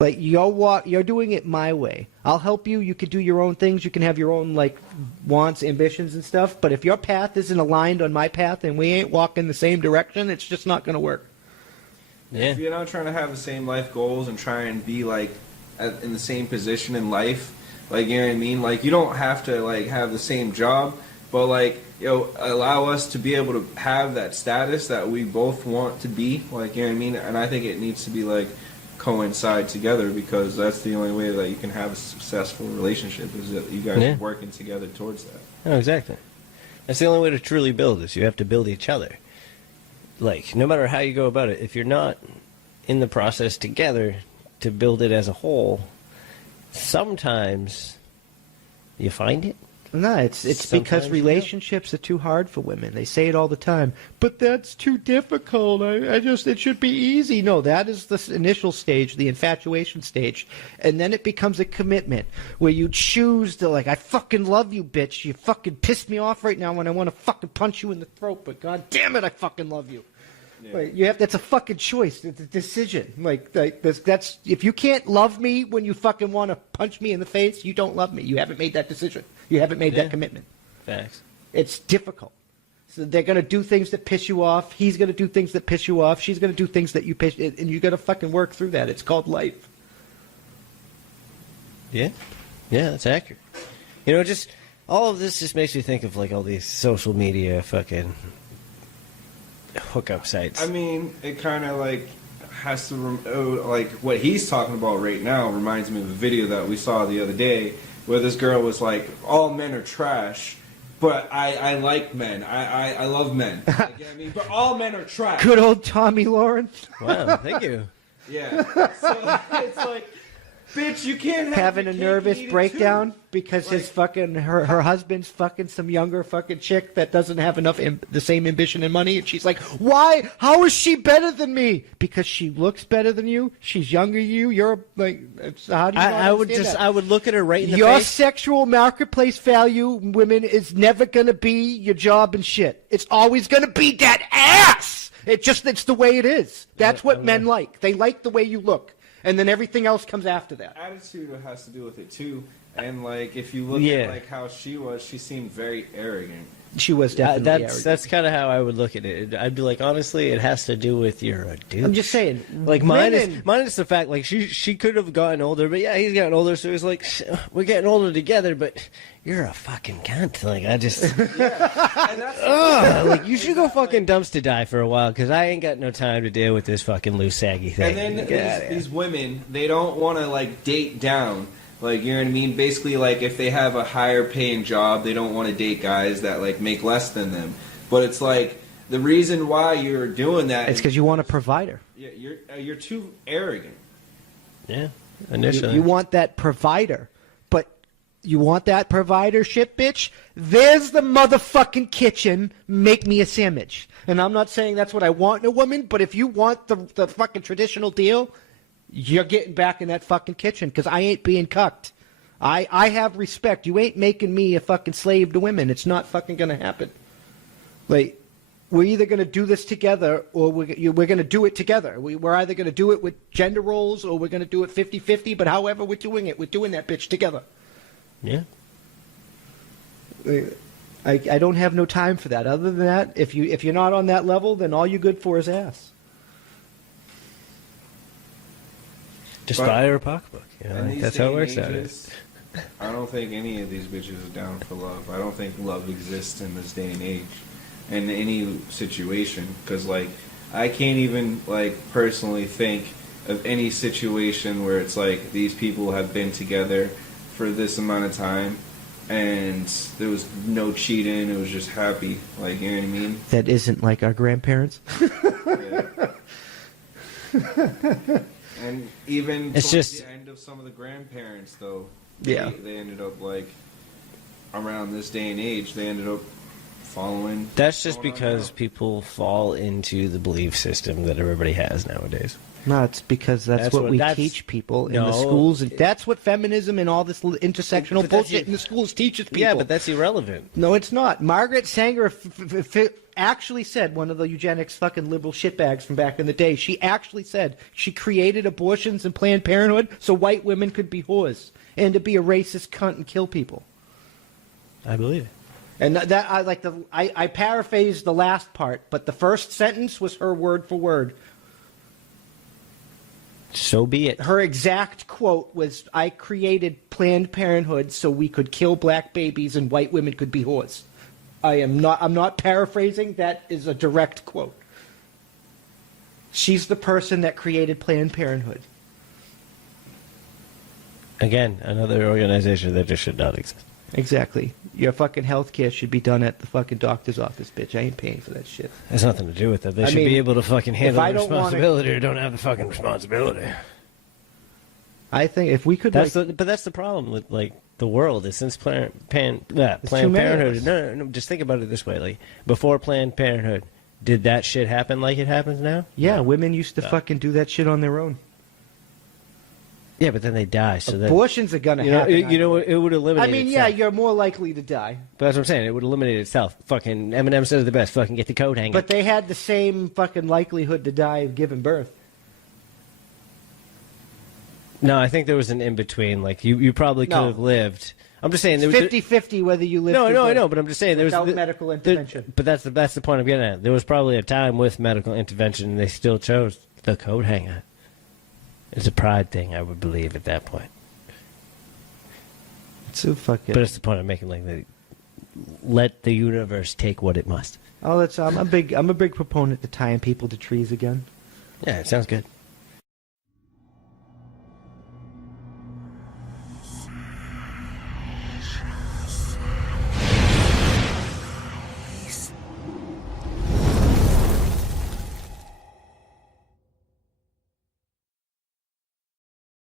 Like, you're doing it my way. I'll help you. You could do your own things. You can have your own, like, wants, ambitions, and stuff. But if your path isn't aligned on my path and we ain't walking the same direction, it's just not going to work. Yeah. If you're not trying to have the same life goals and try and be, like, in the same position in life, like, you know what I mean? Like, you don't have to, like, have the same job, but, like, allow us to be able to have that status that we both want to be. Like, you know what I mean? And I think it needs to be, like, coincide together, because that's the only way that you can have a successful relationship, is that you guys are working together towards that. Oh, exactly. That's the only way to truly build is you have to build each other. Like, no matter how you go about it, if you're not in the process together to build it as a whole, sometimes you find it. No, it's because relationships are too hard for women. They say it all the time. But that's too difficult. It should be easy. No, that is the initial stage, the infatuation stage. And then it becomes a commitment where you choose to, like, I fucking love you, bitch. You fucking pissed me off right now when I want to fucking punch you in the throat. But god damn it, I fucking love you. Yeah. Like, that's a fucking choice. It's a decision. Like that's if you can't love me when you fucking want to punch me in the face, you don't love me. You haven't made that decision. You haven't made that commitment. Facts. It's difficult. So they're gonna do things that piss you off. He's gonna do things that piss you off. She's gonna do things that you piss, and you gotta fucking work through that. It's called life. Yeah, that's accurate. You know, just all of this just makes me think of, like, all these social media fucking hookup sites. I mean, it kind of, like, has to, like, what he's talking about right now reminds me of a video that we saw the other day where this girl was like, all men are trash, but I like men. I love men. Like, you know what I mean? But all men are trash. Good old Tommy Lawrence. Wow, thank you. Yeah. So it's like, bitch, you can't having a nervous breakdown because like, his fucking her husband's fucking some younger fucking chick that doesn't have enough the same ambition and money, and she's like, why? How is she better than me? Because she looks better than you. She's younger than you. You're like, how do you? I would look at her right in the face. Your sexual marketplace value, women, is never gonna be your job and shit. It's always gonna be that ass. It's the way it is. That's what men like. They like the way you look. And then everything else comes after that. Attitude has to do with it too. And, like, if you look at, like, how she was, she seemed very arrogant. She was definitely arrogant. That's kind of how I would look at it. I'd be like, honestly, it has to do with you're a dude. I'm just saying. Like, mine is the fact, like, she could have gotten older, but yeah, he's gotten older, so he's like, we're getting older together, but you're a fucking cunt. Like, I just... like, you should go fucking dumpster dive for a while, because I ain't got no time to deal with this fucking loose, saggy thing. And then these women, they don't want to, like, date down. Like, you know what I mean? Basically, like, if they have a higher paying job, they don't want to date guys that, like, make less than them. But it's like, the reason why you're doing that... It's because you want a provider. Yeah, you're too arrogant. Yeah, initially. You want that provider. But you want that providership, bitch? There's the motherfucking kitchen. Make me a sandwich. And I'm not saying that's what I want in a woman, but if you want the fucking traditional deal... You're getting back in that fucking kitchen, because I ain't being cucked. I have respect. You ain't making me a fucking slave to women. It's not fucking going to happen. Like, we're either going to do this together, or we're going to do it together. We're either going to do it with gender roles, or we're going to do it 50-50, but however we're doing it, we're doing that bitch together. Yeah. I don't have no time for that. Other than that, if you're not on that level, then all you're good for is ass. Just buy her a pocketbook. You know, like, that's how it works out. I don't think any of these bitches are down for love. I don't think love exists in this day and age, in any situation. Because, like, I can't even, like, personally think of any situation where it's like these people have been together for this amount of time and there was no cheating. It was just happy. Like, you know what I mean? That isn't like our grandparents. And even it's towards just the end of some of the grandparents, though, they ended up, like, around this day and age, they ended up following. That's just because people fall into the belief system that everybody has nowadays. No, it's because that's what we teach people in the schools. And that's what feminism and all this intersectional bullshit in the schools teaches people. Yeah, but that's irrelevant. No, it's not. Margaret Sanger actually said, one of the eugenics fucking liberal shitbags from back in the day, she actually said she created abortions and Planned Parenthood so white women could be whores and to be a racist cunt and kill people. I believe it. And I paraphrased the last part, but the first sentence was her word for word. So be it. Her exact quote was, "I created Planned Parenthood so we could kill black babies and white women could be whores." I'm not paraphrasing. That is a direct quote. She's the person that created Planned Parenthood. Again, another organization that just should not exist. Exactly. Your fucking health care should be done at the fucking doctor's office, bitch. I ain't paying for that shit. Has nothing to do with that. They should be able to fucking handle the responsibility or don't have the fucking responsibility. I think if we could, but that's the problem with like the world is since Planned Parenthood. No, just think about it this way: like before Planned Parenthood, did that shit happen like it happens now? Yeah, no. Women used to fucking do that shit on their own. Yeah, but then they die. So abortions are gonna happen. It would eliminate. I mean, itself. yeah, you're more likely to die. But that's what I'm saying. It would eliminate itself. Fucking Eminem says the best. Fucking get the coat hanging. But they had the same fucking likelihood to die of giving birth. No, I think there was an in between. Like you probably could have lived. I'm just saying it's 50-50 whether you live. No, I know, but I'm just saying there was medical intervention. But that's the point I'm getting at. There was probably a time with medical intervention, and they still chose the coat hanger. It's a pride thing, I would believe, at that point. So fucking. But it's the point I'm making. Like, let the universe take what it must. I'm a big proponent to tying people to trees again. Yeah, it sounds good.